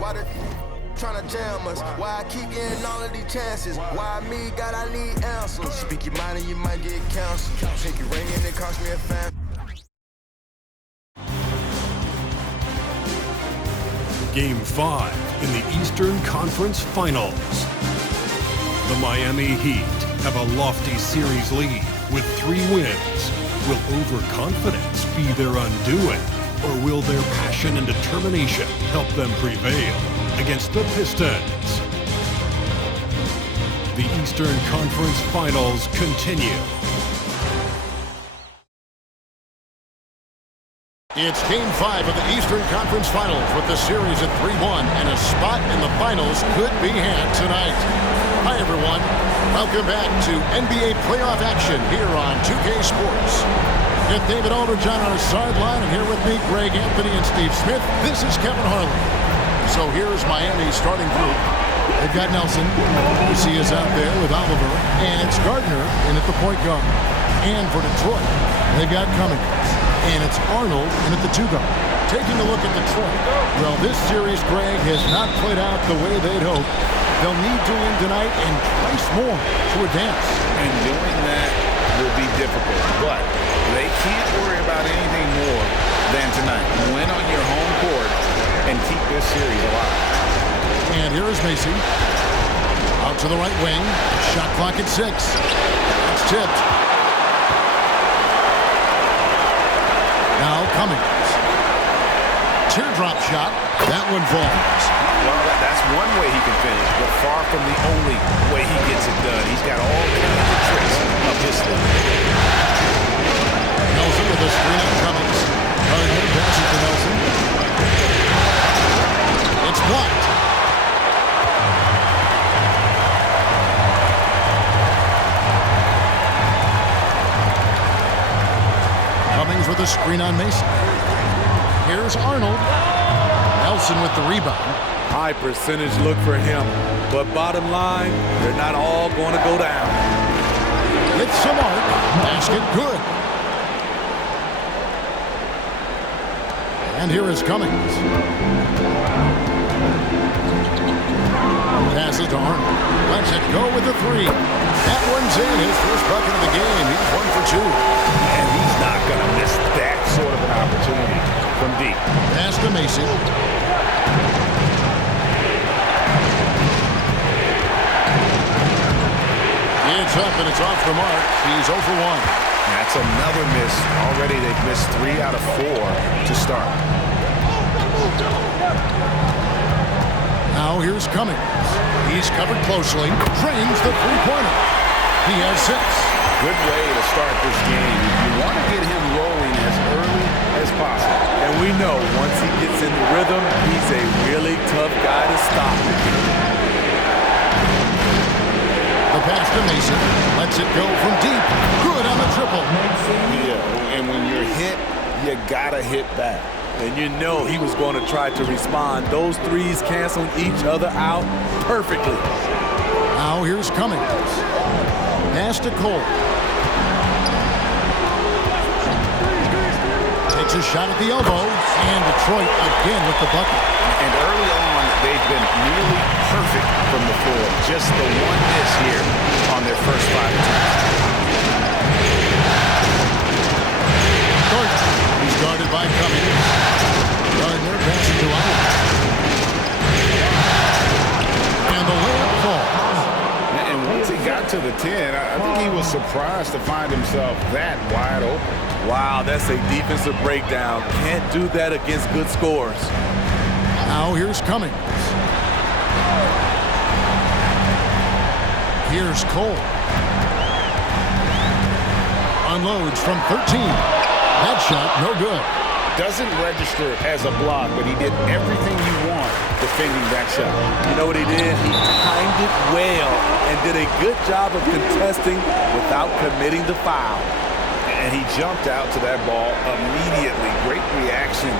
Why they tryna jam us? Why I keep getting all of these chances? Why me, God, I need answers. Speak your mind and you might get counseled. Take your ring and it cost me a fan. Game 5 in the Eastern Conference Finals. The Miami Heat have a lofty series lead with 3 wins. Will overconfidence be their undoing, or will their passion and determination help them prevail against the Pistons? The Eastern Conference Finals continue. It's Game 5 of the Eastern Conference Finals with the series at 3-1, and a spot in the finals could be had tonight. Hi, everyone. Welcome back to NBA playoff action here on 2K Sports. Get David Aldridge on our sideline, and here with me, Greg Anthony and Steve Smith. This is Kevin Harlan. So here's Miami's starting group. They've got Nelson. You see is out there with Oliver, and it's Gardner in at the point guard. And for Detroit, they've got Cummings. And it's Arnold in at the 2-guard. Taking a look at Detroit. Well, this series, Greg, has not played out the way they'd hoped. They'll need to win tonight and twice more to advance. And doing that will be difficult. But they can't worry about anything more than tonight. Win on your home court and keep this series alive. And here is Macy. Out to the right wing. Shot clock at 6. It's tipped. Now Cummings. Teardrop shot. That one falls. Well, that's one way he can finish, but far from the only way he gets it done. He's got all kinds of tricks up his sleeve. Nelson with a screen on Cummings. Gardner passes to Nelson. It's blocked. Cummings with a screen on Mason. Here's Arnold. Nelson with the rebound. High percentage look for him, but bottom line, they're not all going to go down. It's Samart. Basket good. And here is Cummings. Passes to Arnold. Lets it go with the 3. That one's in. His first bucket of the game. He's 1 for 2. And he's not going to miss that sort of an opportunity from deep. Pass to Macy. It's up and it's off the mark. He's 0 for 1. That's another miss. Already they've missed 3 out of 4 to start. Now here's Cummings. He's covered closely. Drains the 3-pointer. He has 6. Good way to start this game. You want to get him rolling as early as possible. And we know once he gets in the rhythm, he's a really tough guy to stop. The pass to Mason. Lets it go from deep. Good on the triple. Yeah, and when you're hit, you got to hit back. And you know he was going to try to respond. Those threes canceling each other out perfectly. Now here's Cummings. Pass to Cole. Takes a shot at the elbow. And Detroit again with the bucket. And early on, they've been nearly perfect from the floor. Just the one miss here on their first 5 attempts. Gardner. He's guarded by Cummings. Gardner passes to Oliver. And the layup falls. And once he got to the 10, I think he was surprised to find himself that wide open. Wow, that's a defensive breakdown. Can't do that against good scores. Now here's Cummings. Here's Cole. Unloads from 13. That shot, no good. Doesn't register as a block, but he did everything you want defending that shot. You know what he did? He timed it well and did a good job of contesting without committing the foul. And he jumped out to that ball immediately. Great reaction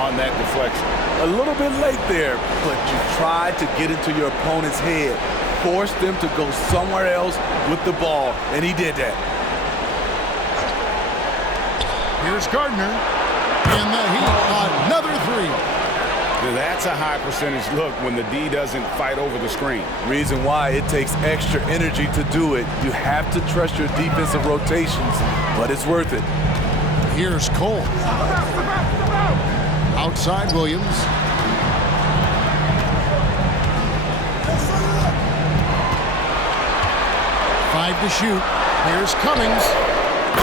on that deflection. A little bit late there, but you tried to get into your opponent's head. Force them to go somewhere else with the ball, and he did that. Here's Gardner. And the Heat, another 3. That's a high percentage look when the D doesn't fight over the screen. Reason why it takes extra energy to do it. You have to trust your defensive rotations, but it's worth it. Here's Cole. Outside Williams. Five to shoot. Here's Cummings.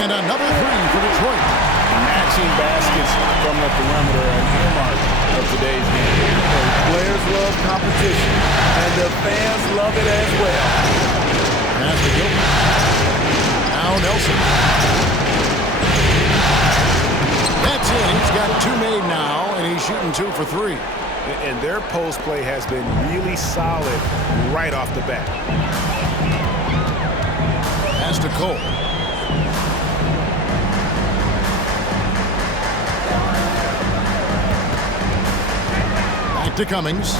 And another three for Detroit. Matching baskets from the perimeter, an earmark of today's game. Players love competition, and the fans love it as well. Pass to Gilbert. Now Nelson. That's it. He's got two made now, and he's shooting 2 for 3. And their post play has been really solid right off the bat. Pass to Cole. Back to Cummings.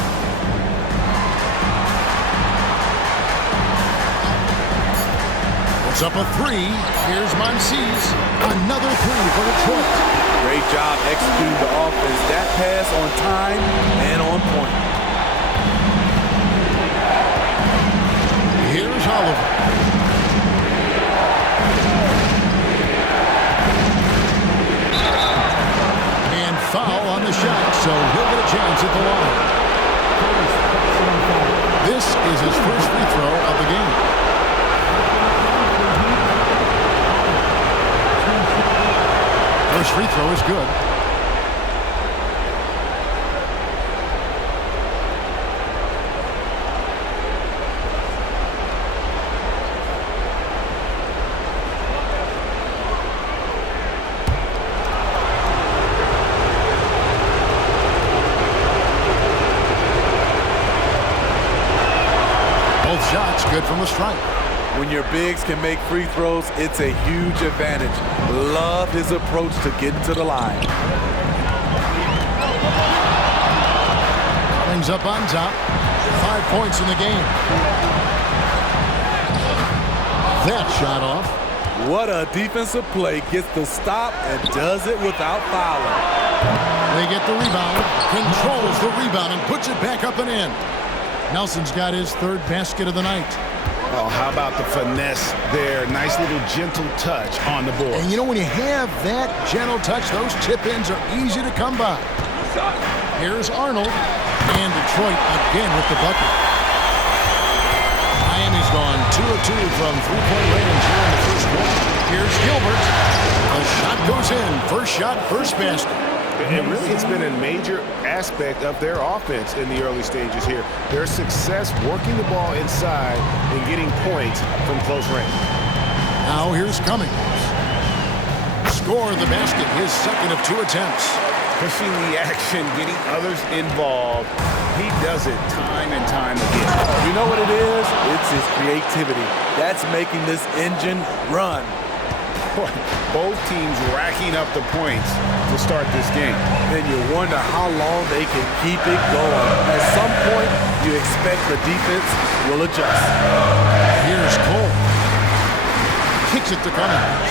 Puts up a 3. Here's Monsees. Another 3 for Detroit. Great job executing the offense. That pass on time and on point. Here's Oliver. And foul on the shot, so he'll get a chance at the line. This is his first free throw of the game. First free throw is good. Both shots good from the stripe. When your bigs can make free throws, it's a huge advantage. Love his approach to getting to the line. Cummings up on top. 5 points in the game. That shot off. What a defensive play. Gets the stop and does it without fouling. They get the rebound. Controls the rebound and puts it back up and in. Nelson's got his third basket of the night. Oh, how about the finesse there? Nice little gentle touch on the board. And you know, when you have that gentle touch, those tip-ins are easy to come by. Here's Arnold. And Detroit again with the bucket. Miami's gone 2 of 2 from three-point range here in the first quarter. Here's Gilbert. The shot goes in. First shot, first basket. And really, it's been a major aspect of their offense in the early stages here. Their success working the ball inside and getting points from close range. Now here's Cummings. Score the basket, his second of 2 attempts. Pushing the action, getting others involved. He does it time and time again. You know what it is? It's his creativity. That's making this engine run. Both teams racking up the points to start this game. Then you wonder how long they can keep it going. At some point, you expect the defense will adjust. Here's Cole. Kicks it to Cummings.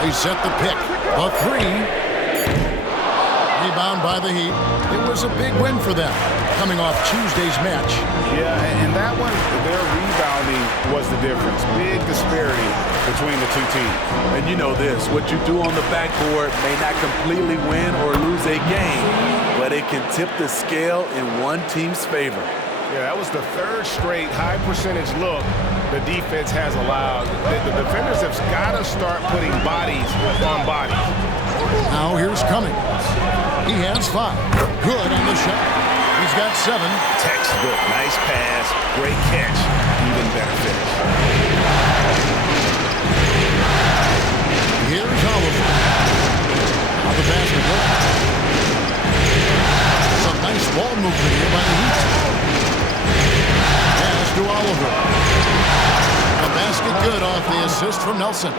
They set the pick. A 3. Rebound by the Heat. It was a big win for them, coming off Tuesday's match. Yeah, and that one, their rebounding was the difference. Big disparity between the two teams. And you know this, what you do on the backboard may not completely win or lose a game, but it can tip the scale in one team's favor. Yeah, that was the third straight high percentage look the defense has allowed. The defenders have got to start putting bodies on bodies. Now here's Cummings. He has 5. Good on the shot. He's got 7. Textbook, nice pass, great catch, even better finish. Here's Oliver. Now the basket goes. Some nice ball movement here by the Heat. Pass to Oliver. A basket good off the assist from Nelson.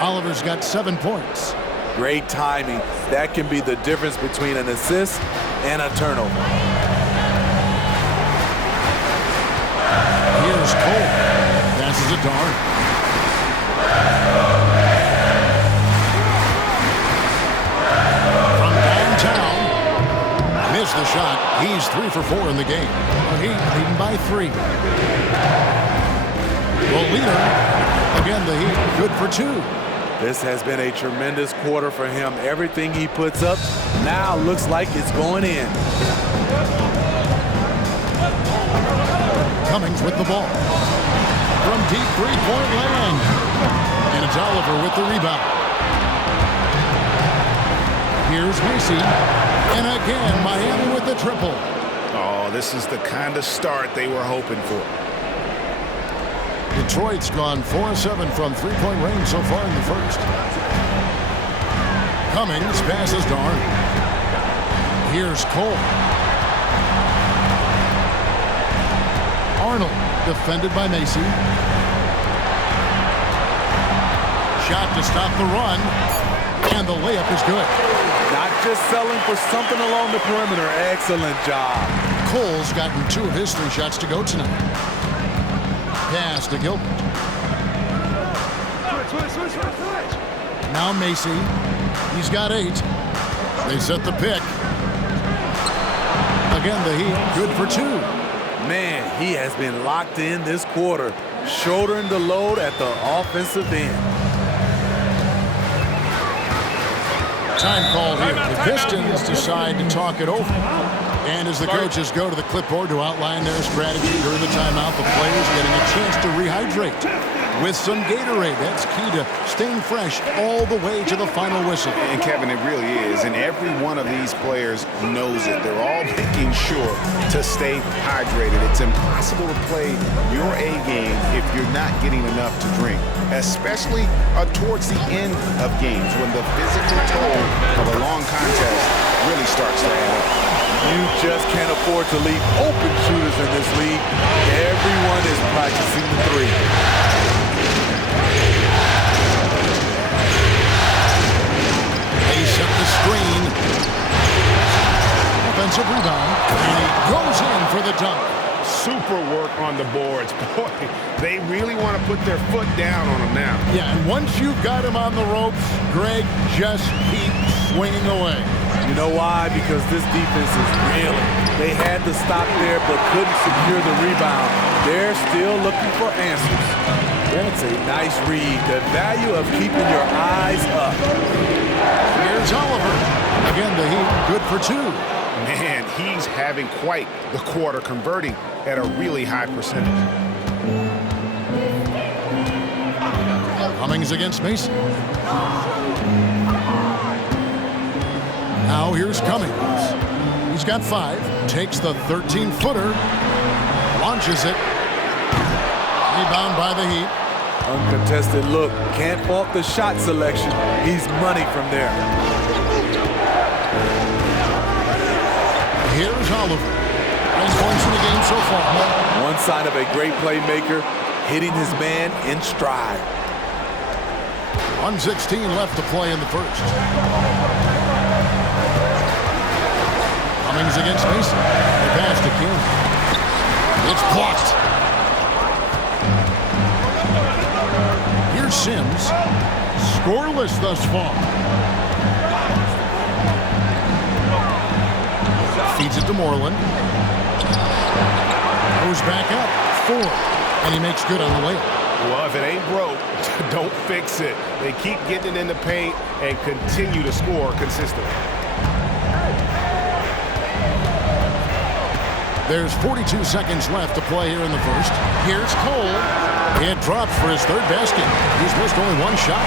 Oliver's got 7 points. Great timing. That can be the difference between an assist and a turnover. Here's Cole. Passes it to Arnold. From downtown, shot. He's 3 for 4 in the game. The Heat leading by 3. The leader, again, the Heat good for 2. This has been a tremendous quarter for him. Everything he puts up now looks like it's going in. Cummings with the ball. From deep three-point land. And it's Oliver with the rebound. Here's Macy. And again, Miami with the triple. Oh, this is the kind of start they were hoping for. Detroit's gone 4-7 from three-point range so far in the first. Cummings passes to Arnold. Here's Cole. Arnold defended by Macy. Shot to stop the run. And the layup is good. Not just selling for something along the perimeter. Excellent job. Cole's gotten 2 of his 3 shots to go tonight. Pass to Gilbert. Now Macy. He's got 8. They set the pick. Again, the Heat good for 2. Man, he has been locked in this quarter, shouldering the load at the offensive end. Time called here. The Pistons decide to talk it over. And as the coaches go to the clipboard to outline their strategy during the timeout, the players getting a chance to rehydrate with some Gatorade. That's key to staying fresh all the way to the final whistle. And Kevin, it really is. And every one of these players knows it. They're all making sure to stay hydrated. It's impossible to play your A game if you're not getting enough to drink, especially towards the end of games when the physical toll of a long contest really starts to add up. You just can't afford to leave open shooters in this league. Everyone is practicing the 3. They set the screen. Offensive rebound. And he goes in for the dunk. Super work on the boards. Boy, they really want to put their foot down on them now. Yeah, and once you've got him on the ropes, Greg, just keep swinging away. You know why? Because this defense is reeling. They had to stop there but couldn't secure the rebound. They're still looking for answers. That's a nice read. The value of keeping your eyes up. Here's Oliver. Again, the Heat good for 2. Man, he's having quite the quarter, converting at a really high percentage. Cummings against Mason. Now here's Cummings. He's got 5. Takes the 13-footer. Launches it. Rebound by the Heat. Uncontested look. Can't fault the shot selection. He's money from there. Here's Oliver. 9 points in the game so far. One sign of a great playmaker, hitting his man in stride. 1:16 left to play in the first. Cummings against Mason. The pass to Kim. It's blocked. Here's Sims. Scoreless thus far. Feeds it to Moreland. Goes back up. 4. And he makes good on the layup. Well, if it ain't broke, don't fix it. They keep getting it in the paint and continue to score consistently. There's 42 seconds left to play here in the first. Here's Cole. It drops for his 3rd basket. He's missed only 1 shot.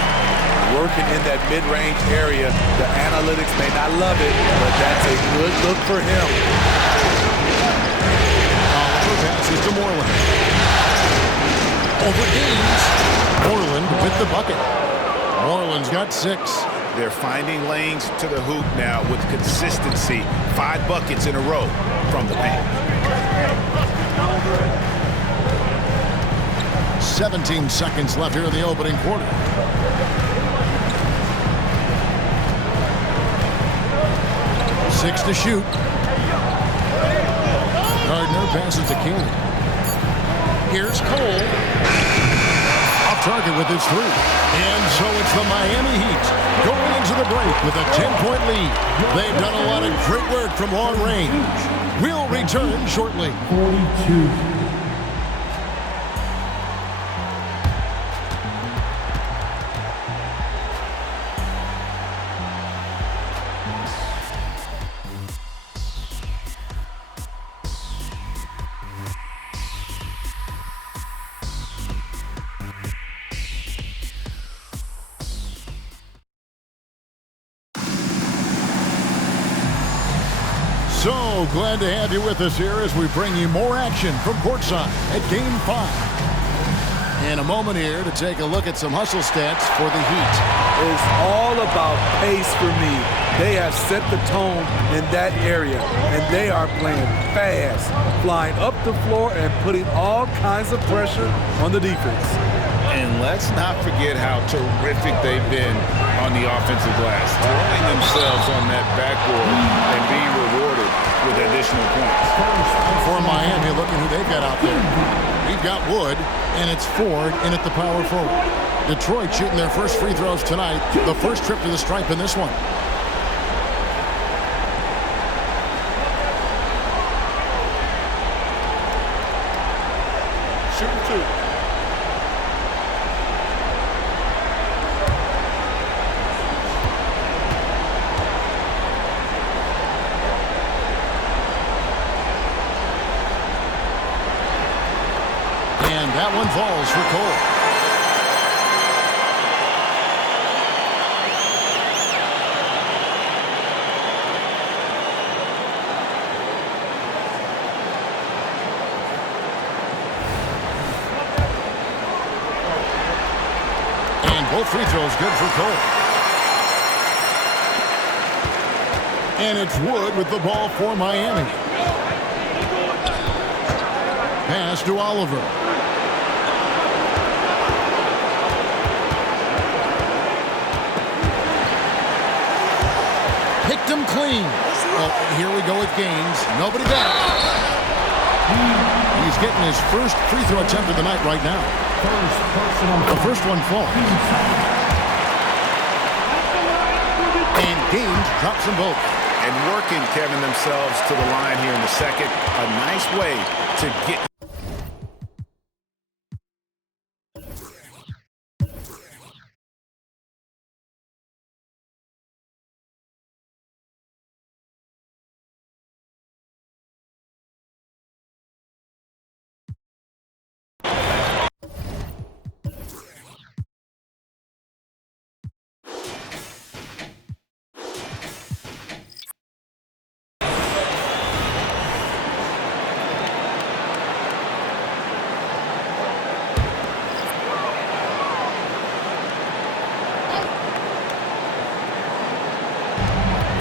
Working in that mid-range area. The analytics may not love it, but that's a good look for him. Oliver passes to Moreland. Over Gaines. Moreland with the bucket. Moreland's got 6. They're finding lanes to the hoop now with consistency. 5 buckets in a row from the paint. 17 seconds left here in the opening quarter. Six to shoot. Gardner passes to King. Here's Cole. Off target with his three. And so it's the Miami Heat going into the break with a 10-point lead. They've done a lot of great work from long range. We'll return shortly. 42. So glad to have you with us here as we bring you more action from courtside at Game 5. In a moment here to take a look at some hustle stats for the Heat. It's all about pace for me. They have set the tone in that area, and they are playing fast, flying up the floor and putting all kinds of pressure on the defense. And let's not forget how terrific they've been on the offensive glass, throwing themselves on that backboard and being rewarded with additional points. For Miami, look at who they've got out there. We've got Wood, and it's Ford in at the power forward. Detroit shooting their first free throws tonight, the first trip to the stripe in this one. Shooting two. And that one falls for Cole. And both free throws good for Cole. And it's Wood with the ball for Miami. Pass to Oliver. Picked him clean. Well, here we go with Gaines. Nobody back. He's getting his first free throw attempt of the night right now. The first one falls. And Gaines drops them both. And working, Kevin, themselves to the line here in the second. A nice way to get...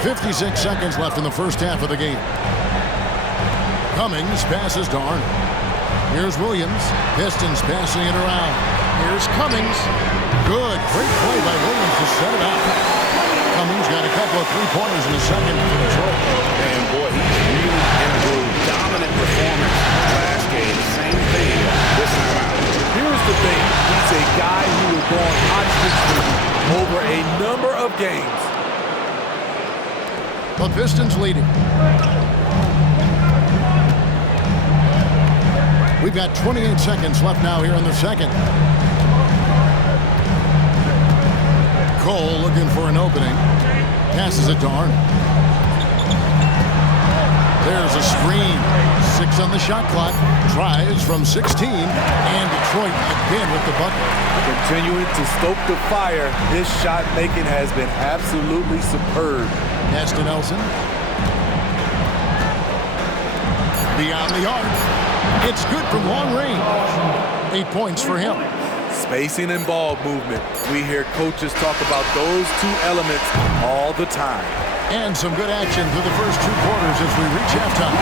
.56 seconds left in the first half of the game. Cummings passes to Arnold. Here's Williams. Pistons passing it around. Here's Cummings. Good. Great play by Williams to set it up. Cummings got a couple of three-pointers in the second for Detroit. And boy, he's really in a groove. Dominant performance last game. Same thing this time out. Here's the thing. He's a guy who will go on hot streaks over a number of games. The Pistons leading. We've got 28 seconds left now here in the second. Cole looking for an opening. Passes it to Arnold. There's a screen. 6 on the shot clock. Tries from 16. And Detroit again with the bucket. Continuing to stoke the fire, his shot making has been absolutely superb. Pass to Nelson. Beyond the arc. It's good from long range. 8 points for him. Spacing and ball movement. We hear coaches talk about those two elements all the time. And some good action through the first 2 quarters as we reach halftime.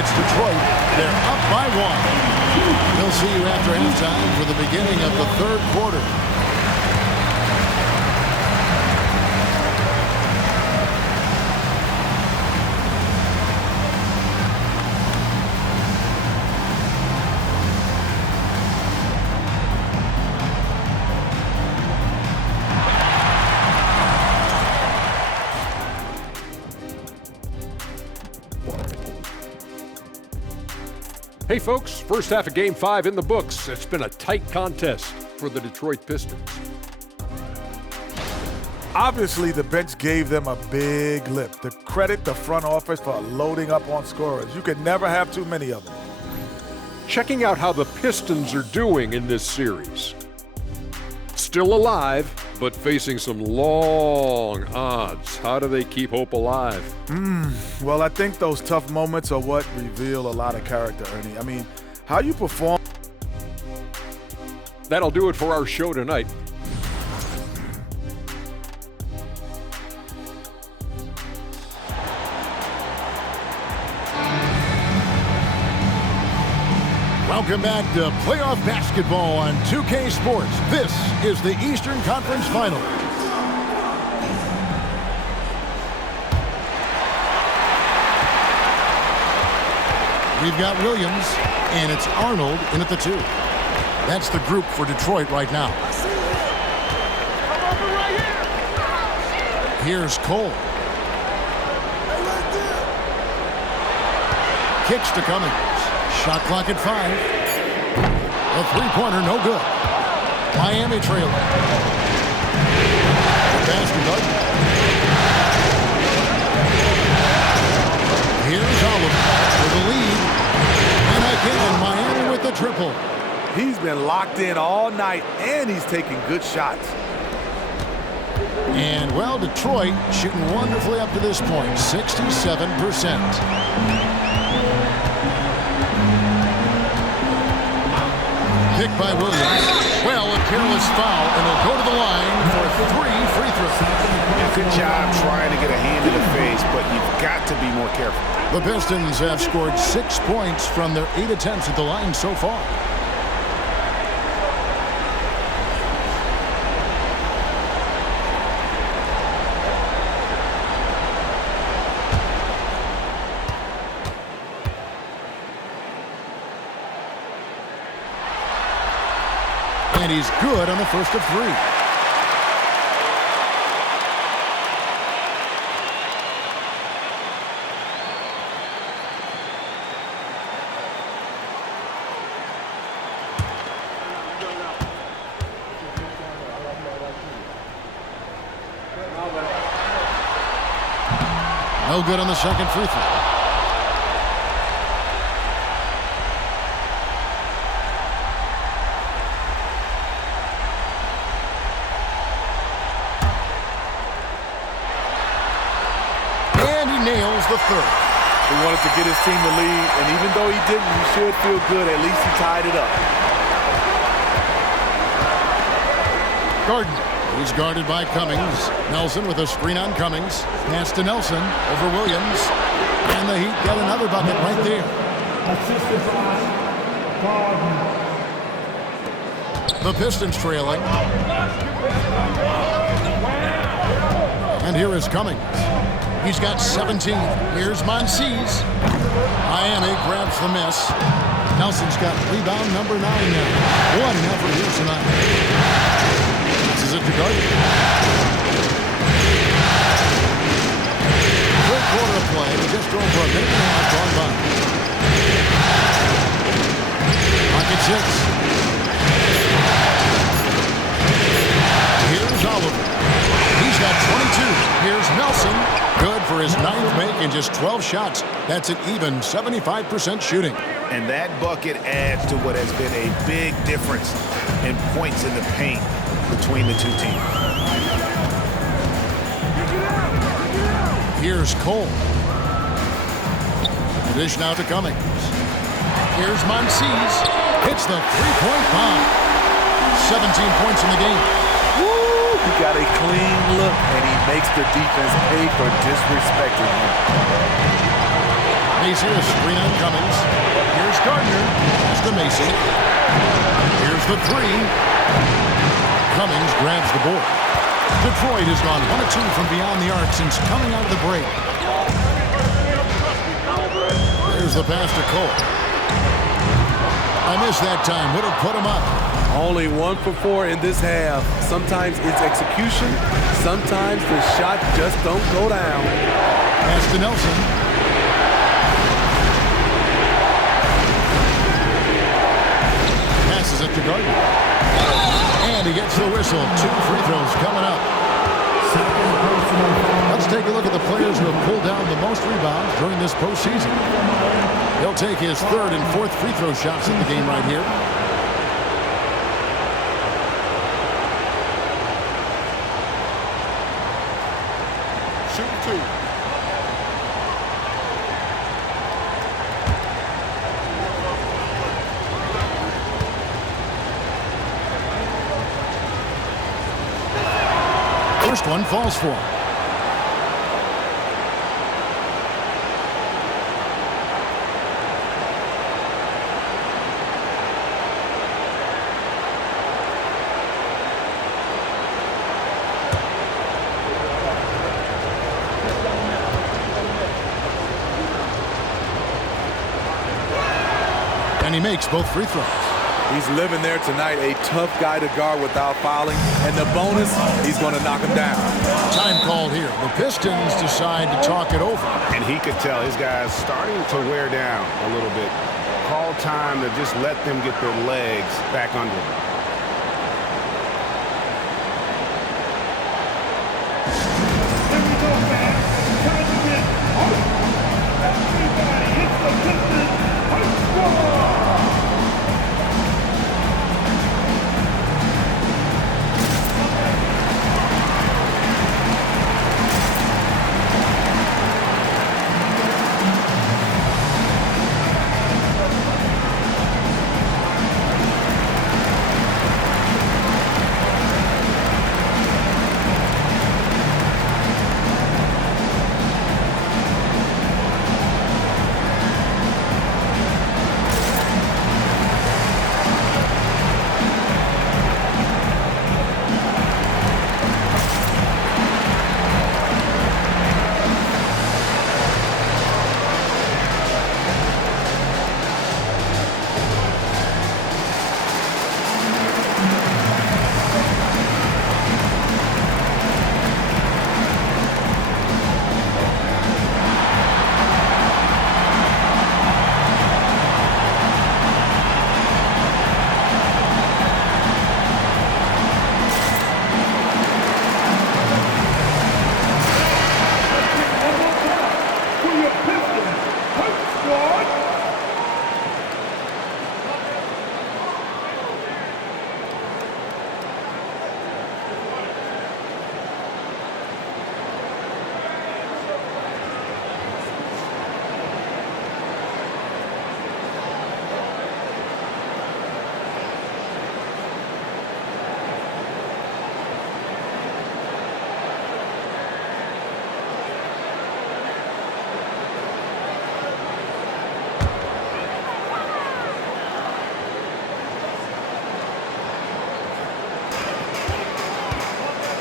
It's Detroit. They're up by 1. We'll see you after halftime for the beginning of the third quarter. Hey folks, first half of Game 5 in the books. It's been a tight contest for the Detroit Pistons. Obviously, the bench gave them a big lift. To credit the front office for loading up on scorers. You can never have too many of them. Checking out how the Pistons are doing in this series. Still alive, but facing some long odds. How do they keep hope alive? Well, I think those tough moments are what reveal a lot of character, Ernie. I mean, how you perform. That'll do it for our show tonight. Welcome back to playoff basketball on 2K Sports. This is the Eastern Conference Final. We've got Williams, and it's Arnold in at the 2. That's the group for Detroit right now. Here's Cole. Kicks to Cummings. Shot clock at 5. A three-pointer, no good. Miami trailing. The pass to Gardner. Here's Oliver for the lead. And again, Miami with the triple. He's been locked in all night, and he's taking good shots. And, well, Detroit shooting wonderfully up to this point, 67%. Pick by Williams. Well, a careless foul, and he'll go to the line for 3 free throws. Good job trying to get a hand in the face, but you've got to be more careful. The Pistons have scored 6 points from their 8 attempts at the line so far. And he's good on the first of 3. No good on the second free throw. Nails the third. He wanted to get his team the lead, and even though he didn't, he should feel good. At least he tied it up. Gardner. He's guarded by Cummings. Nelson with a screen on Cummings. Pass to Nelson over Williams. And the Heat got another bucket right there. The Pistons trailing. And here is Cummings. He's got 17. Here's Monsees. Miami grabs the miss. Nelson's got rebound number 9 now. 1 effort here tonight. This is it to Gardner. Third quarter of play. Just over a minute and a half gone by. Pocket 6. Here's Oliver. He's got 22. Here's Nelson. Good for his 9th make in just 12 shots. That's an even 75% shooting. And that bucket adds to what has been a big difference in points in the paint between the two teams. Here's Cole. Dish now to Cummings. Here's Monsees. Hits the three-point bomb. 17 points in the game. He got a clean look, and he makes the defense pay for disrespecting him. Macy a screen on Cummings. Here's Gardner. Pass to Macy. Here's the 3. Cummings grabs the board. Detroit has gone 1 of 2 from beyond the arc since coming out of the break. There's the pass to Cole. I missed that time. Would have put him up. Only 1 for 4 in this half. Sometimes it's execution. Sometimes the shot just don't go down. Pass to Nelson. Gardner. And he gets the whistle. 2 free throws coming up. Let's take a look at the players who have pulled down the most rebounds during this postseason. He'll take his 3rd and 4th free throw shots in the game right here. Shoot 2. First one falls for him. And he makes both free throws. He's living there tonight, a tough guy to guard without fouling. And the bonus, he's going to knock him down. Time called here. The Pistons decide to talk it over. And he could tell his guys starting to wear down a little bit. Call time to just let them get their legs back under them.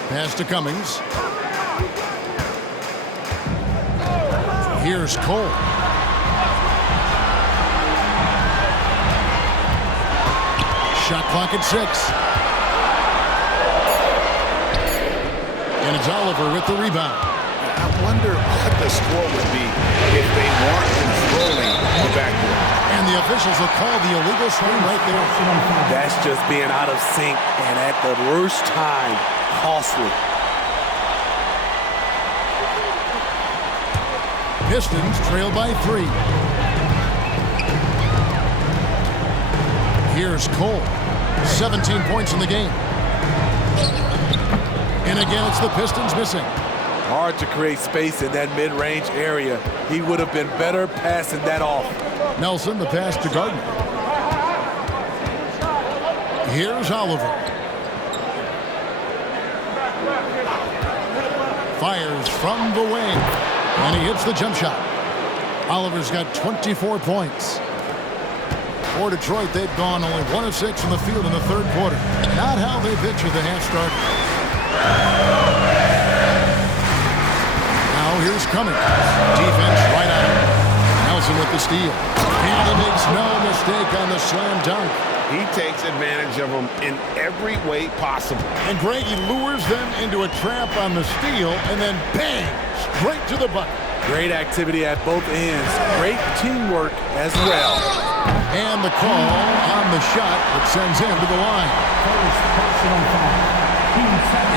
Pass to Cummings. Here's Cole. Shot clock at 6. And it's Oliver with the rebound. I wonder what the score would be if they weren't controlling the backcourt. And the officials will call the illegal swing right there. That's just being out of sync and at the worst time, costly. Pistons trail by 3. Here's Cole. 17 points in the game. And again, it's the Pistons missing. Hard to create space in that mid-range area. He would have been better passing that off. Nelson, the pass to Gardner. Here's Oliver. Fires from the wing. And he hits the jump shot. Oliver's got 24 points. For Detroit, they've gone only 1 of 6 from the field in the third quarter. Not how they pictured the half start. Now here's Cummings. Defense right on him. Nelson with the steal. And he makes no mistake on the slam dunk. He takes advantage of them in every way possible. And Greg, he lures them into a trap on the steal, and then bang, straight to the bucket. Great activity at both ends. Great teamwork as well. And the call on the shot that sends him to the line.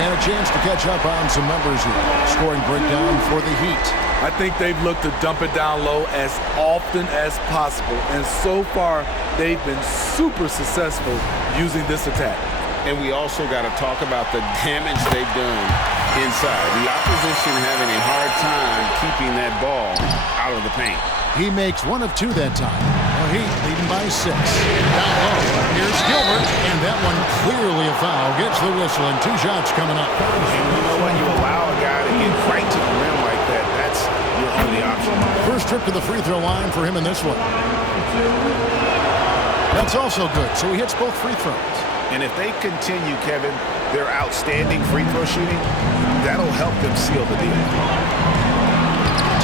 And a chance to catch up on some numbers here. Scoring breakdown for the Heat. I think they've looked to dump it down low as often as possible. And so far, they've been super successful using this attack. And we also got to talk about the damage they've done inside. The opposition having a hard time keeping that ball out of the paint. He makes 1 of 2 that time. The Heat leading by 6. Down low. Here's Gilbert. And that one clearly a foul. Gets the whistle and 2 shots coming up. And you know what? You allow a guy to get right to the rim like that. That's your only option. First trip to the free throw line for him in this one. That's also good. So he hits both free throws. And if they continue, Kevin, their outstanding free throw shooting, that'll help them seal the deal.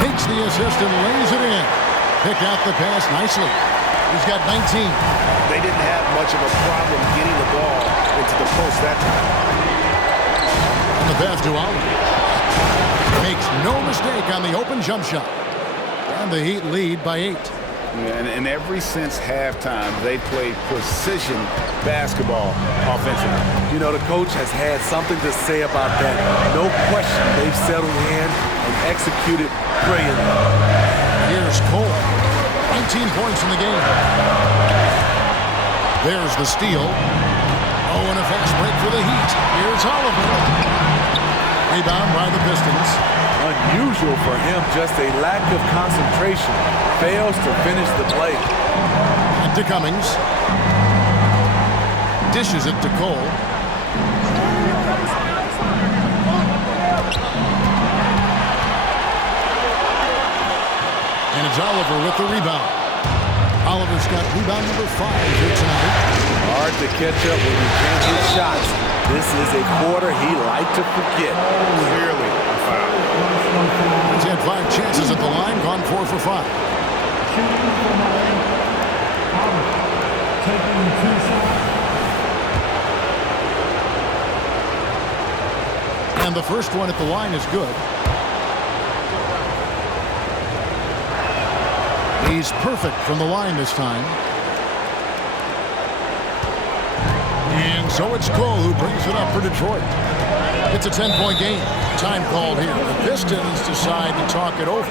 Takes the assist and lays it in. Pick out the pass nicely. He's got 19. They didn't have much of a problem getting the ball into the post that time. And the pass to Oliver. Makes no mistake on the open jump shot. And the Heat lead by 8. And ever since halftime, they played precision basketball offensively. You know, the coach has had something to say about that. No question, they've settled in and executed brilliantly. Here's Cole. 19 points in the game. There's the steal. Oh, and a fast break for the Heat. Here's Oliver. Rebound by the Pistons. Unusual for him, just a lack of concentration. Fails to finish the play. And to Cummings. Dishes it to Cole. And it's Oliver with the rebound. Oliver's got rebound number 5 here tonight. Hard to catch up when you can't hit shots. This is a quarter he liked to forget. Clearly a foul. He's had 5 chances at the line, gone 4 for 5. And the first one at the line is good. He's perfect from the line this time. And so it's Cole who brings it up for Detroit. It's a 10-point game. Time called here. The Pistons decide to talk it over.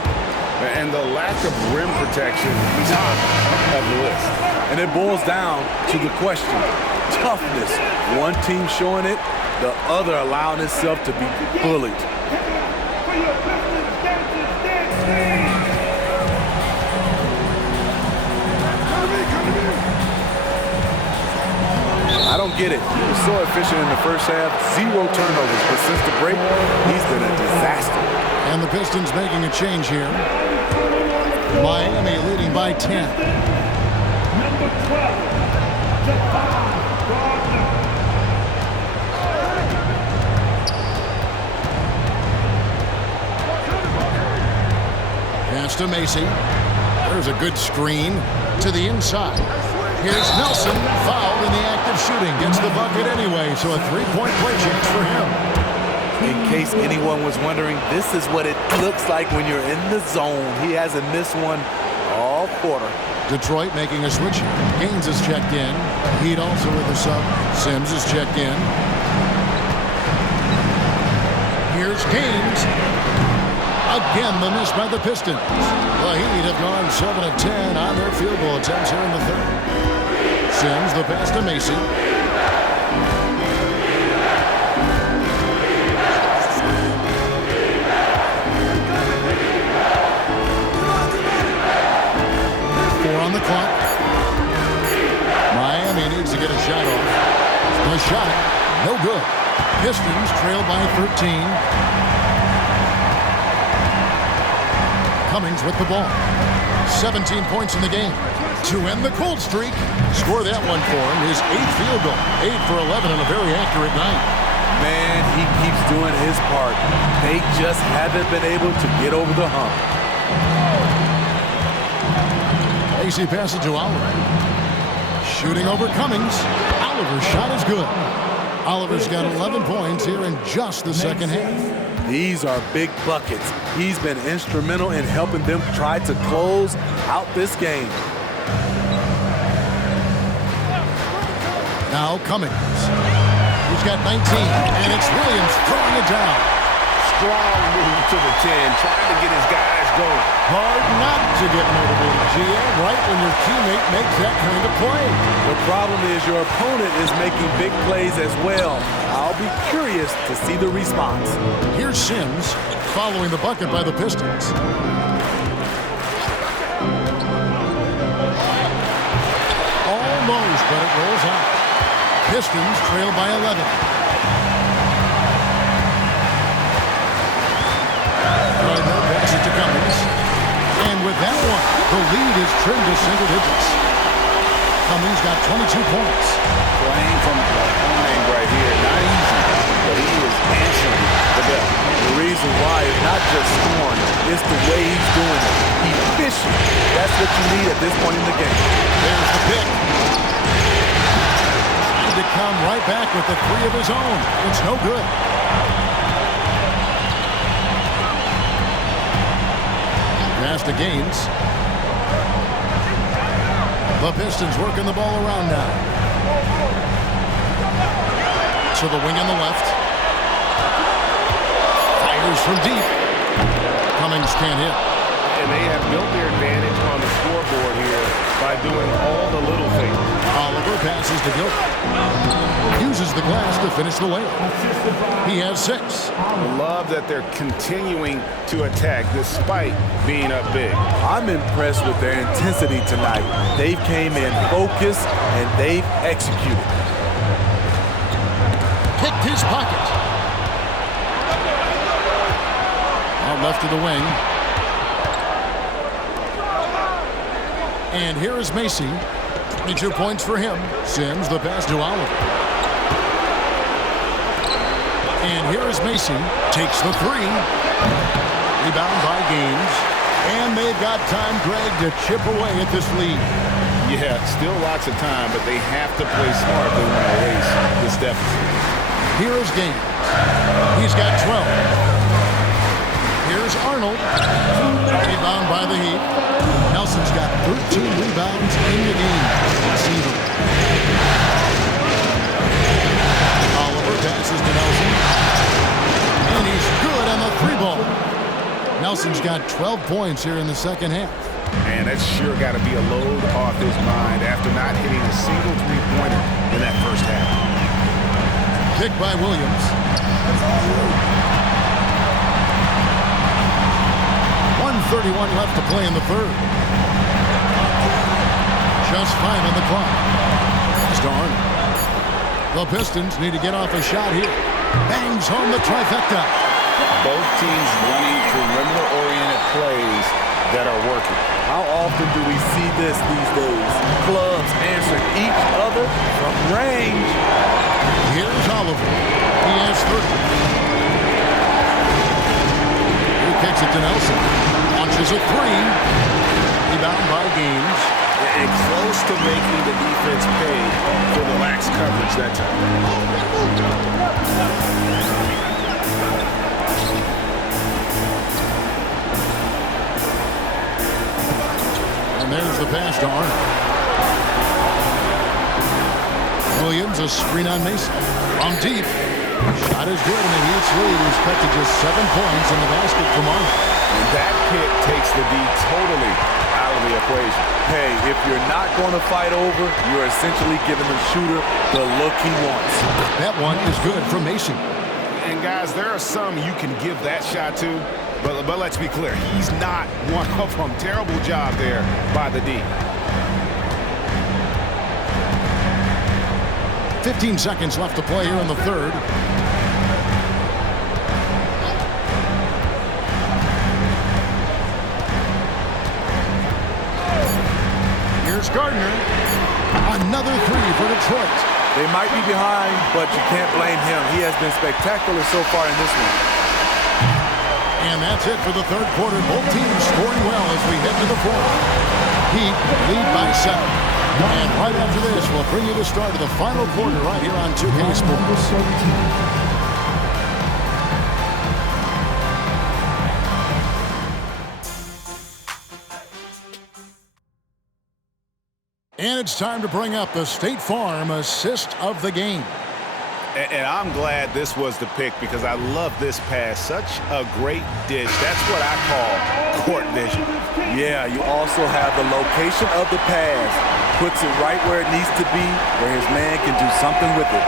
And the lack of rim protection, top of the list. And it boils down to the question. Toughness. One team showing it, the other allowing itself to be bullied. I don't get it. He was so efficient in the first half. 0 turnovers. But since the break, he's been a disaster. And the Pistons making a change here. Miami leading by 10. Number 12, Jabbar Gardner. Pass to Macy. There's a good screen to the inside. Here's Nelson, fouled in the act of shooting. Gets the bucket anyway, so a 3-point play chance for him. In case anyone was wondering, this is what it looks like when you're in the zone. He hasn't missed one all quarter. Detroit making a switch. Gaines is checked in. Heat also with a sub. Sims is checked in. Here's Gaines. Again, the miss by the Pistons. The Heat have gone 7 of 10 on their field goal attempts here in the third. Sims, the pass to Macy. On the clock. Miami needs to get a shot off. The shot, no good. Pistons trail by 13. Cummings with the ball. 17 points in the game. To end the cold streak. Score that one for him. His 8th field goal. 8 for 11 on a very accurate night. Man, he keeps doing his part. They just haven't been able to get over the hump. Macy passes to Oliver. Shooting over Cummings. Oliver's shot is good. Oliver's got 11 points here in just the second half. These are big buckets. He's been instrumental in helping them try to close out this game. Now Cummings. He's got 19, and it's Williams throwing it down. Strong move to the 10, trying to get his guys going. Hard not to get motivated, GM, right when your teammate makes that kind of play. The problem is your opponent is making big plays as well. I'll be curious to see the response. Here's Sims following the bucket by the Pistons. Almost, but it rolls out. Pistons trail by 11. Gardner passes to Cummings. And with that one, the lead is trimmed to single digits. Cummings got 22 points. Playing from behind right here, not easy, but he is answering the bell. The reason why is not just scoring, it's the way he's doing it. Efficient. That's what you need at this point in the game. There's the pick. To come right back with the three of his own. It's no good. Pass to Gaines. The Pistons working the ball around now. To the wing on the left. Fires from deep. Cummings can't hit. And they have built their advantage on the scoreboard here by doing all the little things. Oliver passes to Gilbert. Uses the glass to finish the layup. He has 6. Love that they're continuing to attack despite being up big. I'm impressed with their intensity tonight. They've came in focused and they've executed. Kicked his pocket. Out left to the wing. And here is Macy. 22 points for him. Sims the pass to Oliver. And here is Macy. Takes the 3. Rebound by Gaines. And they've got time, Greg, to chip away at this lead. Yeah, still lots of time, but they have to play smart if they want to erase this deficit. Here is Gaines. He's got 12. Here's Arnold. Rebound by the Heat. Nelson's got 13 rebounds in the game. Oliver passes to Nelson. And he's good on the 3-ball. Nelson's got 12 points here in the second half. Man, that's sure got to be a load off his mind after not hitting a single three-pointer in that first half. Picked by Williams. 1:31 left to play in the third. Just 5 on the clock. It's to Arnold. The Pistons need to get off a shot here. Bangs home the trifecta. Both teams running perimeter-oriented plays that are working. How often do we see this these days? Clubs answering each other from range. Here's Oliver. He has 30. He kicks it to Nelson. Launches a 3. Rebound by Gaines. And close to making the defense pay for the lax coverage that time. And there's the pass to Arnold. Williams, a screen on Mason. From deep. Shot is good, and the Heat's lead is cut to just 7 points in the basket from Arnold. And that pick takes the D totally out of the equation. Hey, if you're not going to fight over, you're essentially giving the shooter the look he wants. That one is good from Mason. And guys, there are some you can give that shot to, but let's be clear, he's not one of them. Terrible job there by the D. 15 seconds left to play here in the third. Here's Gardner. Another 3 for Detroit. They might be behind, but you can't blame him. He has been spectacular so far in this one. And that's it for the third quarter. Both teams scoring well as we head to the fourth. Heat lead by 7. And right after this, we'll bring you the start of the final quarter right here on 2K Sports. And it's time to bring up the State Farm assist of the game. And I'm glad this was the pick because I love this pass. Such a great dish. That's what I call court vision. Yeah, you also have the location of the pass. Puts it right where it needs to be, where his man can do something with it.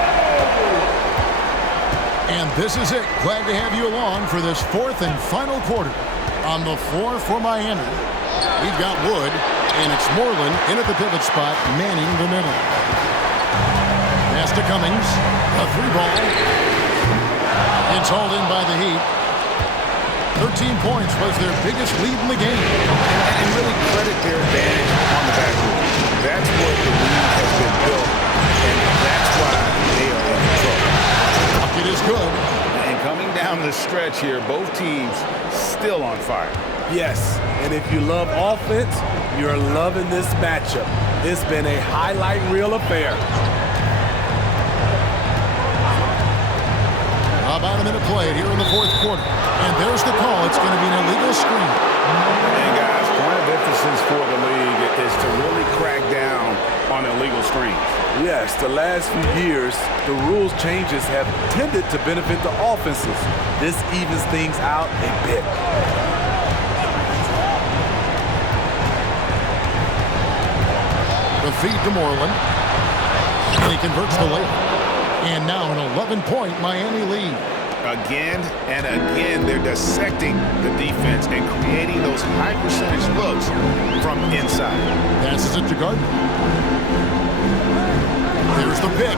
And this is it. Glad to have you along for this fourth and final quarter. On the floor for Miami, we've got Wood, and it's Moreland in at the pivot spot, manning the middle. Pass to Cummings, a three ball. It's hauled in by the Heat. 13 points was their biggest lead in the game. And really credit their advantage on the backcourt. That's what the league has been built, and that's why they are in control. Bucket is good. And coming down the stretch here, both teams still on fire. Yes, and if you love offense, you're loving this matchup. It's been a highlight reel affair. About a minute played here in the fourth quarter. And there's the call. It's going to be an illegal screen. And guys, point of emphasis for the league is to really crack down on illegal screens. Yes, the last few years, the rules changes have tended to benefit the offenses. This evens things out a bit. The feed to Moreland. And he converts the layup. And now an 11-point Miami lead. Again and again, they're dissecting the defense and creating those high-percentage looks from inside. Passes it to Gardner. There's the pick.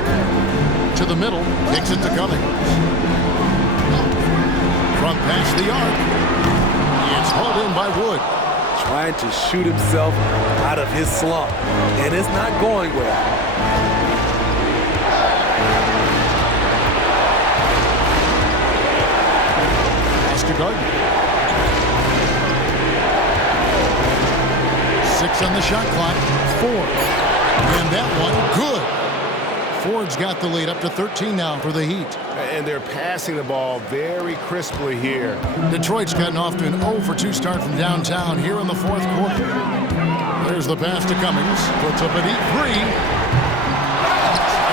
To the middle. Kicks it to Cummings. From past the arc. It's hauled in by Wood. Trying to shoot himself out of his slump. And it's not going well. To Gardner. 6 on the shot clock. 4. And that one, good. Ford's got the lead up to 13 now for the Heat. And they're passing the ball very crisply here. Detroit's gotten off to an 0 for 2 start from downtown here in the fourth quarter. There's the pass to Cummings. Puts up a deep three.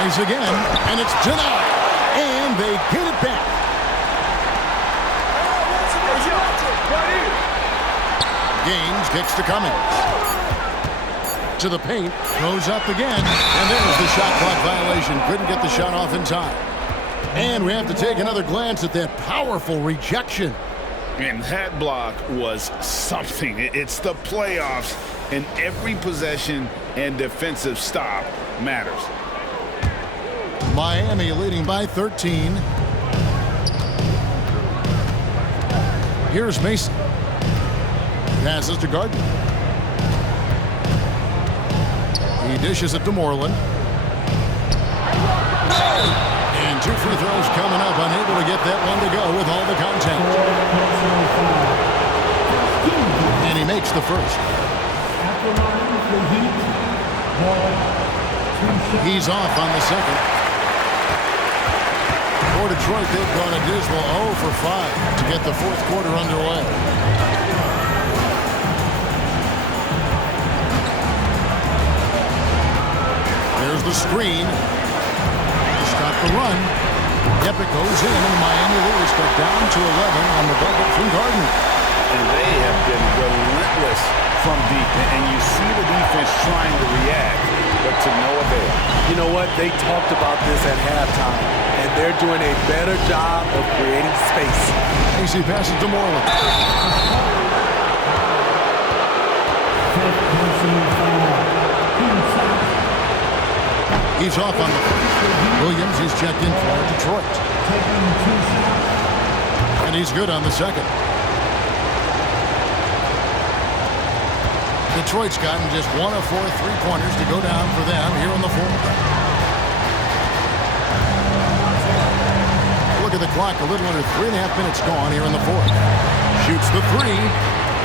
Tries again, and it's denied. And they get it back. Gaines kicks to Cummings. To the paint, goes up again, and there's the shot clock violation. Couldn't get the shot off in time. And we have to take another glance at that powerful rejection. And that block was something. It's the playoffs, and every possession and defensive stop matters. Miami leading by 13. Here's Mason. Passes to Gardner. He dishes it to Moreland. And 2 free throws coming up. Unable to get that one to go with all the contact. And he makes the first. He's off on the second. For Detroit, they've gone a dismal 0 for 5 to get the fourth quarter underway. There's the screen. Stop the run. Epic goes in, and Miami leads cut down to 11 on the bucket from Gardner. And they have been relentless from deep. And you see the defense trying to react, but to no avail. You know what? They talked about this at halftime, and they're doing a better job of creating space. AC passes to Moreland. He's off on the first. Williams is checked in for Detroit. And he's good on the second. Detroit's gotten just 1 of 4 3-pointers to go down for them here in the fourth. Look at the clock, a little under 3.5 minutes gone here in the fourth. Shoots the 3.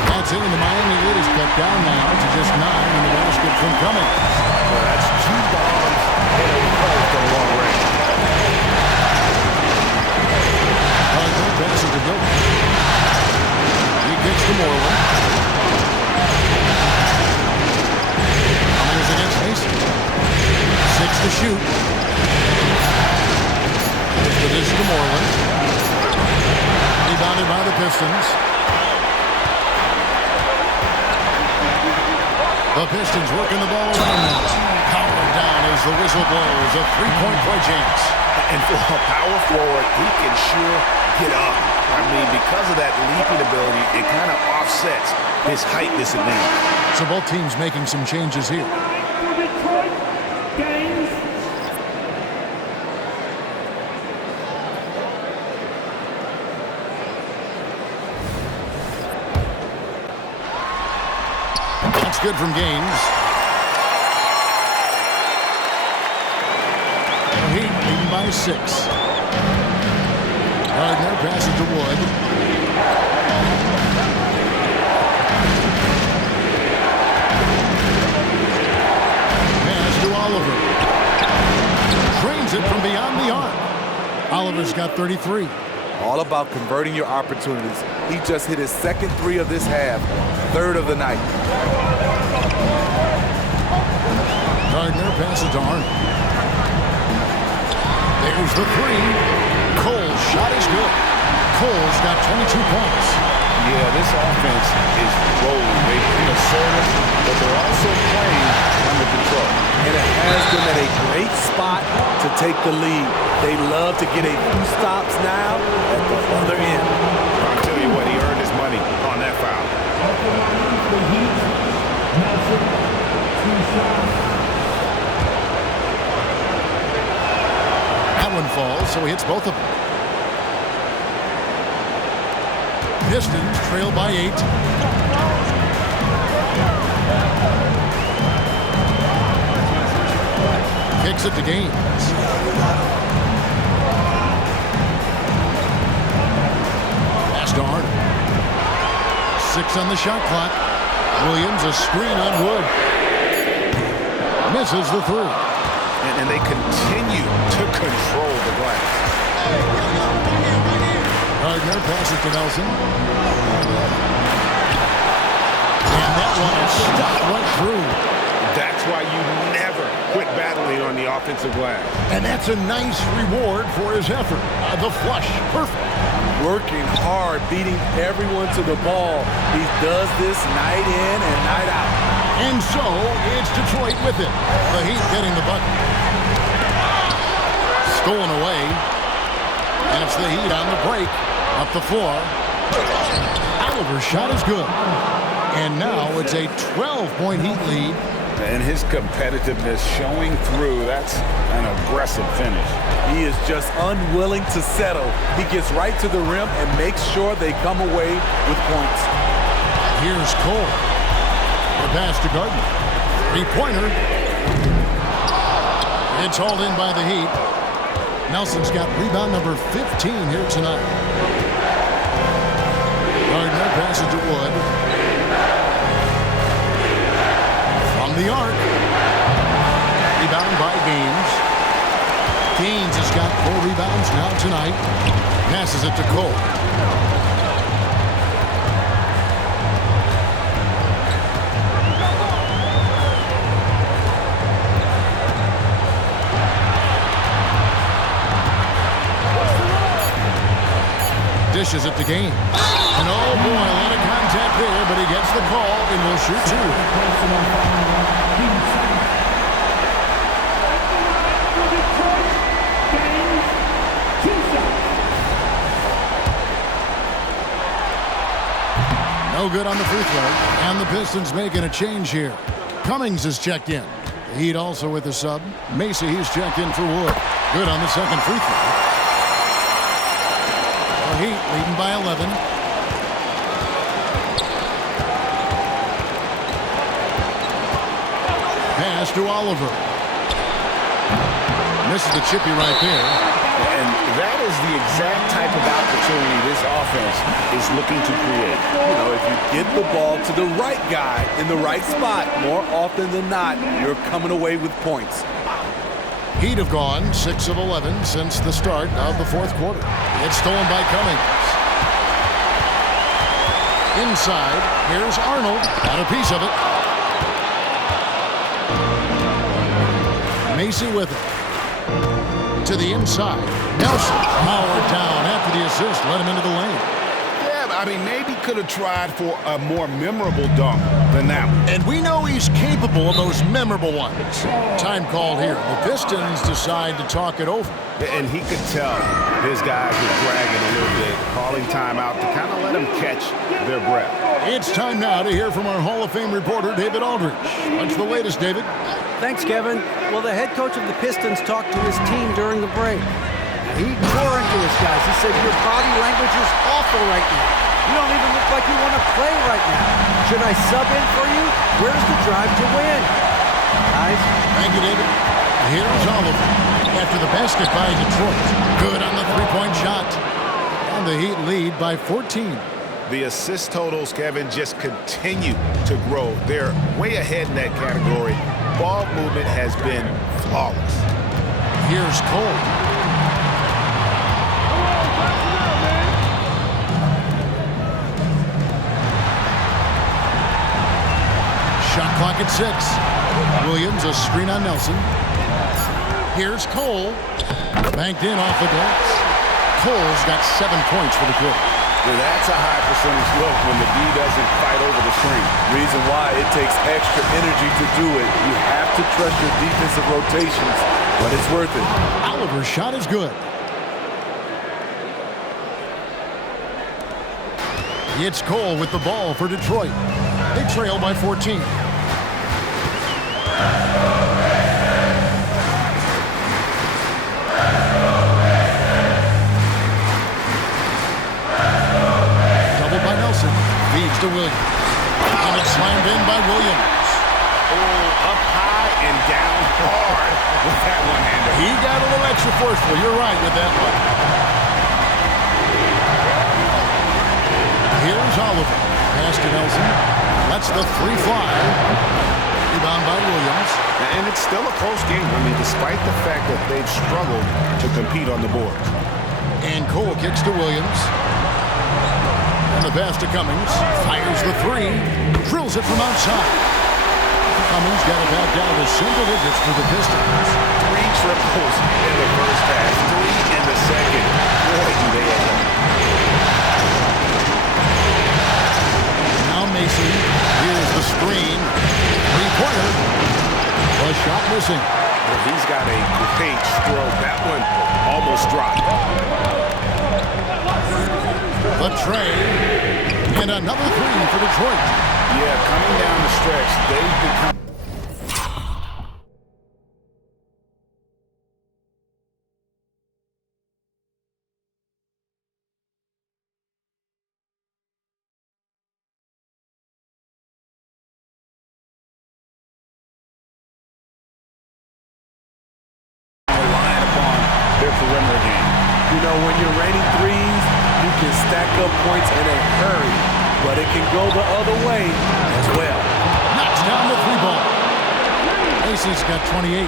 That's it, and the Miami lead is cut down now to just 9 in the basket from Cummings. Well, that's 2 bombs and a post from long range. Gardner passes to Gilbert. He kicks to Moreland. Cummings against Mason. Pistons. The Pistons working the ball around now. Powered down as the whistle blows. A three-point play chance. And for a power forward, he can sure get up. I mean, because of that leaping ability, it kind of offsets his height disadvantage. So both teams making some changes here. For Detroit, Gaines. That's good from Gaines. The Heat leading by 6. Gardner passes to Wood. Pass to Oliver. Drains it from beyond the arc. Oliver's got 33. All about converting your opportunities. He just hit his second three of this half, third of the night. Gardner passes to Arnold. There's the three. Cole's shot is good. Cole's got 22 points. Yeah, this offense is rolling. They've been assertive, but they're also playing under control. And it has them at a great spot to take the lead. They love to get a few stops now at the other end. I'll tell you what, he earned his money on that foul. The Heat, Nelson, 2 shots. That one falls, so he hits both of them. Pistons trail by 8. Kicks it to Gaines. Pass to Arnold. 6 on the shot clock. Williams a screen on Wood. Misses the 3. And they continue to control the glass. Gardner passes to Nelson. And that one is stuck right through. That's why you never quit battling on the offensive glass. And that's a nice reward for his effort. The flush, perfect. Working hard, beating everyone to the ball. He does this night in and night out. And so, it's Detroit with it. The Heat getting the bucket. Stolen away. And it's the Heat on the break. Up the floor. Oliver's shot is good. And now it's a 12-point Heat lead. And his competitiveness showing through. That's an aggressive finish. He is just unwilling to settle. He gets right to the rim and makes sure they come away with points. Here's Cole. The pass to Gardner. 3-pointer. It's hauled in by the Heat. Nelson's got rebound number 15 here tonight. Gardner passes to Wood. From the arc. Rebound by Gaines. Gaines has got 4 rebounds now tonight. Passes it to Cole. Dishes it to Gaines. And oh boy, a lot of contact there, but he gets the call and will shoot 2. No good on the free throw. And the Pistons making a change here. Cummings is checked in. The Heat also with a sub. Macy, he's checked in for Wood. Good on the second free throw. The Heat leading by 11. Pass to Oliver. Misses the chippy right there. And that is the exact type of opportunity this offense is looking to create. You know, if you get the ball to the right guy in the right spot, more often than not, you're coming away with points. Heat have gone 6 of 11 since the start of the fourth quarter. It's stolen by Cummings. Inside, here's Arnold. Got a piece of it. Macy with it. To the inside. Nelson powered down after the assist. Let him into the lane. Yeah, but I mean, maybe could have tried for a more memorable dunk than that one. And we know he's capable of those memorable ones. Time called here. The Pistons decide to talk it over. And he could tell his guys were dragging a little bit, calling timeout to kind of let them catch their breath. It's time now to hear from our Hall of Fame reporter, David Aldridge. What's the latest, David? Thanks, Kevin. Well, the head coach of the Pistons talked to his team during the break. He tore into his guys. He said, your body language is awful right now. You don't even look like you want to play right now. Should I sub in for you? Where's the drive to win? Guys? Thank you, David. Here's Oliver after the basket by Detroit. Good on the three-point shot. And the Heat lead by 14. The assist totals, Kevin, just continue to grow. They're way ahead in that category. Ball movement has been flawless. Here's Cole. Shot clock at 6. Williams, a screen on Nelson. Here's Cole. Banked in off the glass. Cole's got 7 points for the quarter. Well, that's a high percentage look when the D doesn't fight over the screen. Reason why it takes extra energy to do it. You have to trust your defensive rotations, but it's worth it. Oliver's shot is good. It's Cole with the ball for Detroit. They trail by 14. Feeds to Williams. And it's slammed in by Williams. Oh, up high and down hard with that one-hander. He got a little extra forceful. You're right with that one. Here's Oliver. Pass to Nelson. That's the free fly. Rebound by Williams. And it's still a close game. I mean, despite the fact that they've struggled to compete on the boards. And Cole kicks to Williams. And the pass to Cummings. Fires the three. Drills it from outside. Cummings got it back down to single digits for the Pistons. 3 triples in the first half. 3 in the second. Boy, do they have them. Now Mason. Here's the screen. Three-pointer. The shot missing. Well, he's got a great stroke. That one almost dropped. The tray, and another three for Detroit. Yeah, coming down the stretch, they've become... relying upon their perimeter game. You know, when you're raining threes, you can stack up points in a hurry, but it can go the other way as well. Knocks down the three ball. Macy's got 28.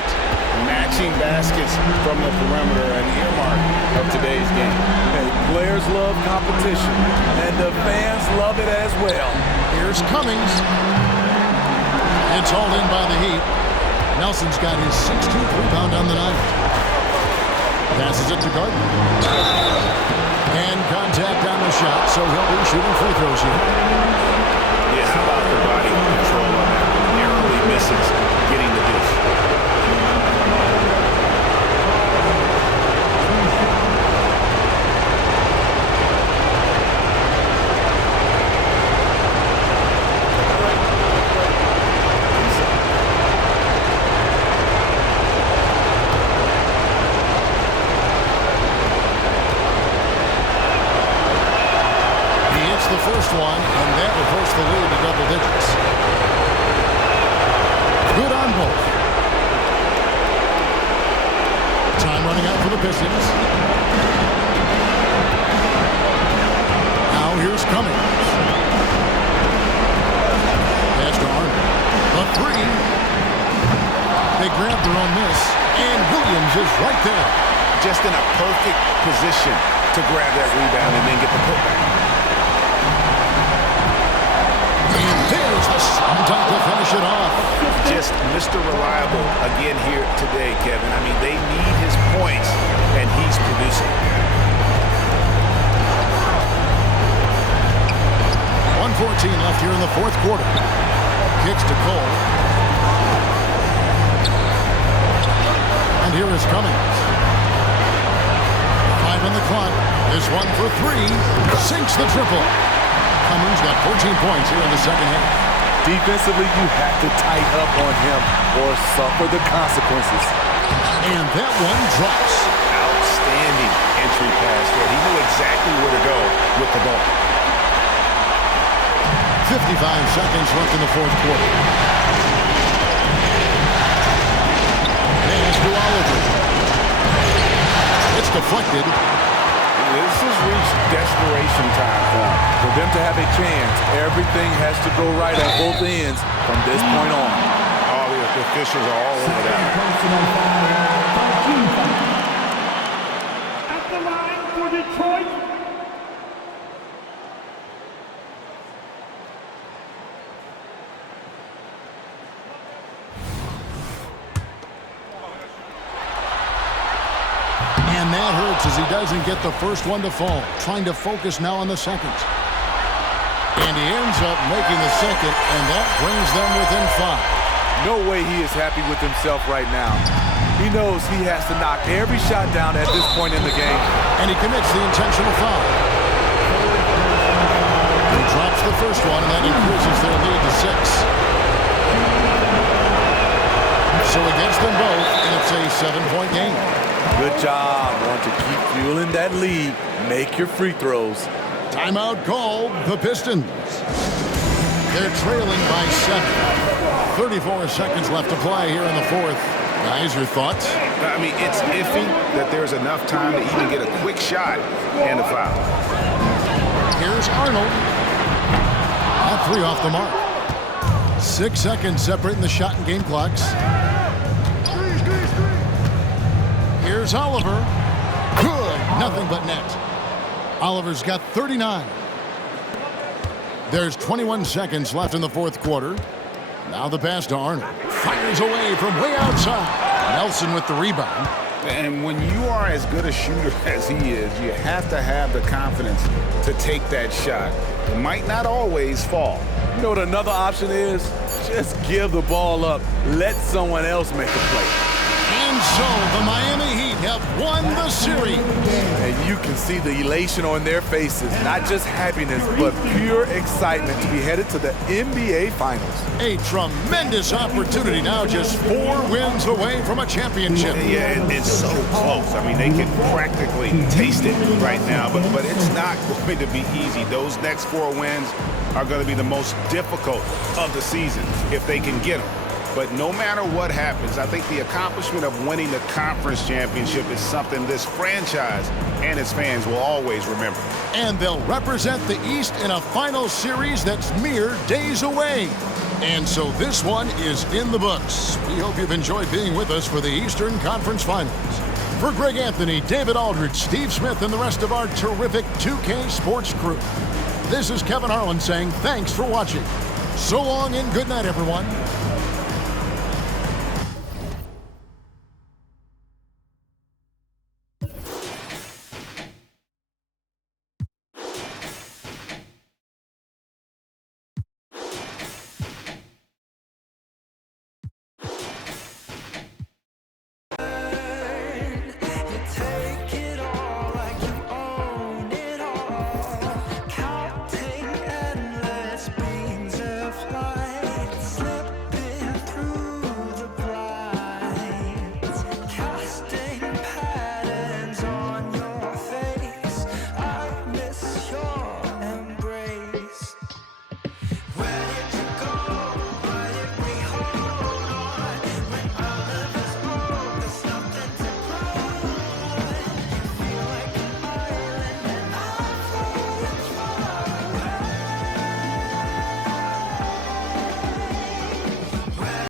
Matching baskets from the perimeter, an earmark of today's game. Hey, players love competition, and the fans love it as well. Here's Cummings. It's hauled in by the Heat. Nelson's got his 16th rebound on the night. Passes it to Gardner. And contact on the shot, so he'll be shooting free throws here. Yeah, how about the body control on that? Narrowly misses getting the dish. First one, and that reversed the lead to double digits. Good on both. Time running out for the Pistons. Now here's Cummings. Pass to Arnold. The three. They grab their own miss, and Williams is right there. Just in a perfect position to grab that rebound and then get the putback. There's the slam dunk to finish it off. Just Mr. Reliable again here today, Kevin. I mean, they need his points, and he's producing. 1:14 left here in the fourth quarter. Kicks to Cole. And here is Cummings. 5 on the clock. This one for 3. Sinks the triple. Cummings got 14 points here in the second half. Defensively, you have to tighten up on him or suffer the consequences. And that one drops. Outstanding entry pass there. He knew exactly where to go with the ball. 55 seconds left in the fourth quarter. Pass to Oliver. It's deflected. This has reached desperation time for him. For them to have a chance, everything has to go right at both ends from this point on. Oh, the officials are all over that. Personal foul by Cuba. At the line for Detroit. And that hurts as he doesn't get the first one to fall. Trying to focus now on the second. And he ends up making the second, and that brings them within 5. No way he is happy with himself right now. He knows he has to knock every shot down at this point in the game. And he commits the intentional foul. He drops the first one, and that increases their lead to 6. So against them both, it's a 7-point game. Good job. Want to keep fueling that lead. Make your free throws. Timeout called, the Pistons. They're trailing by 7. 34 seconds left to play here in the fourth. Guys, your thoughts? I mean, it's iffy that there's enough time to even get a quick shot and a foul. Here's Arnold. At 3 off the mark. 6 seconds separating the shot and game clocks. Here's Oliver. Good. Nothing but net. Oliver's got 39. There's 21 seconds left in the fourth quarter. Now the pass to Arnold. Fires away from way outside. Nelson with the rebound. And when you are as good a shooter as he is, you have to have the confidence to take that shot. It might not always fall. You know what another option is? Just give the ball up. Let someone else make a play. And so the Miami Heat have won the series. And you can see the elation on their faces. Not just happiness, but pure excitement to be headed to the NBA Finals. A tremendous opportunity now, just 4 wins away from a championship. Yeah, it's so close. I mean, they can practically taste it right now, but it's not going to be easy. Those next 4 wins are going to be the most difficult of the season if they can get them. But no matter what happens, I think the accomplishment of winning the conference championship is something this franchise and its fans will always remember. And they'll represent the East in a final series that's mere days away. And so this one is in the books. We hope you've enjoyed being with us for the Eastern Conference Finals. For Greg Anthony, David Aldridge, Steve Smith, and the rest of our terrific 2K Sports crew, this is Kevin Harlan saying thanks for watching. So long and good night, everyone.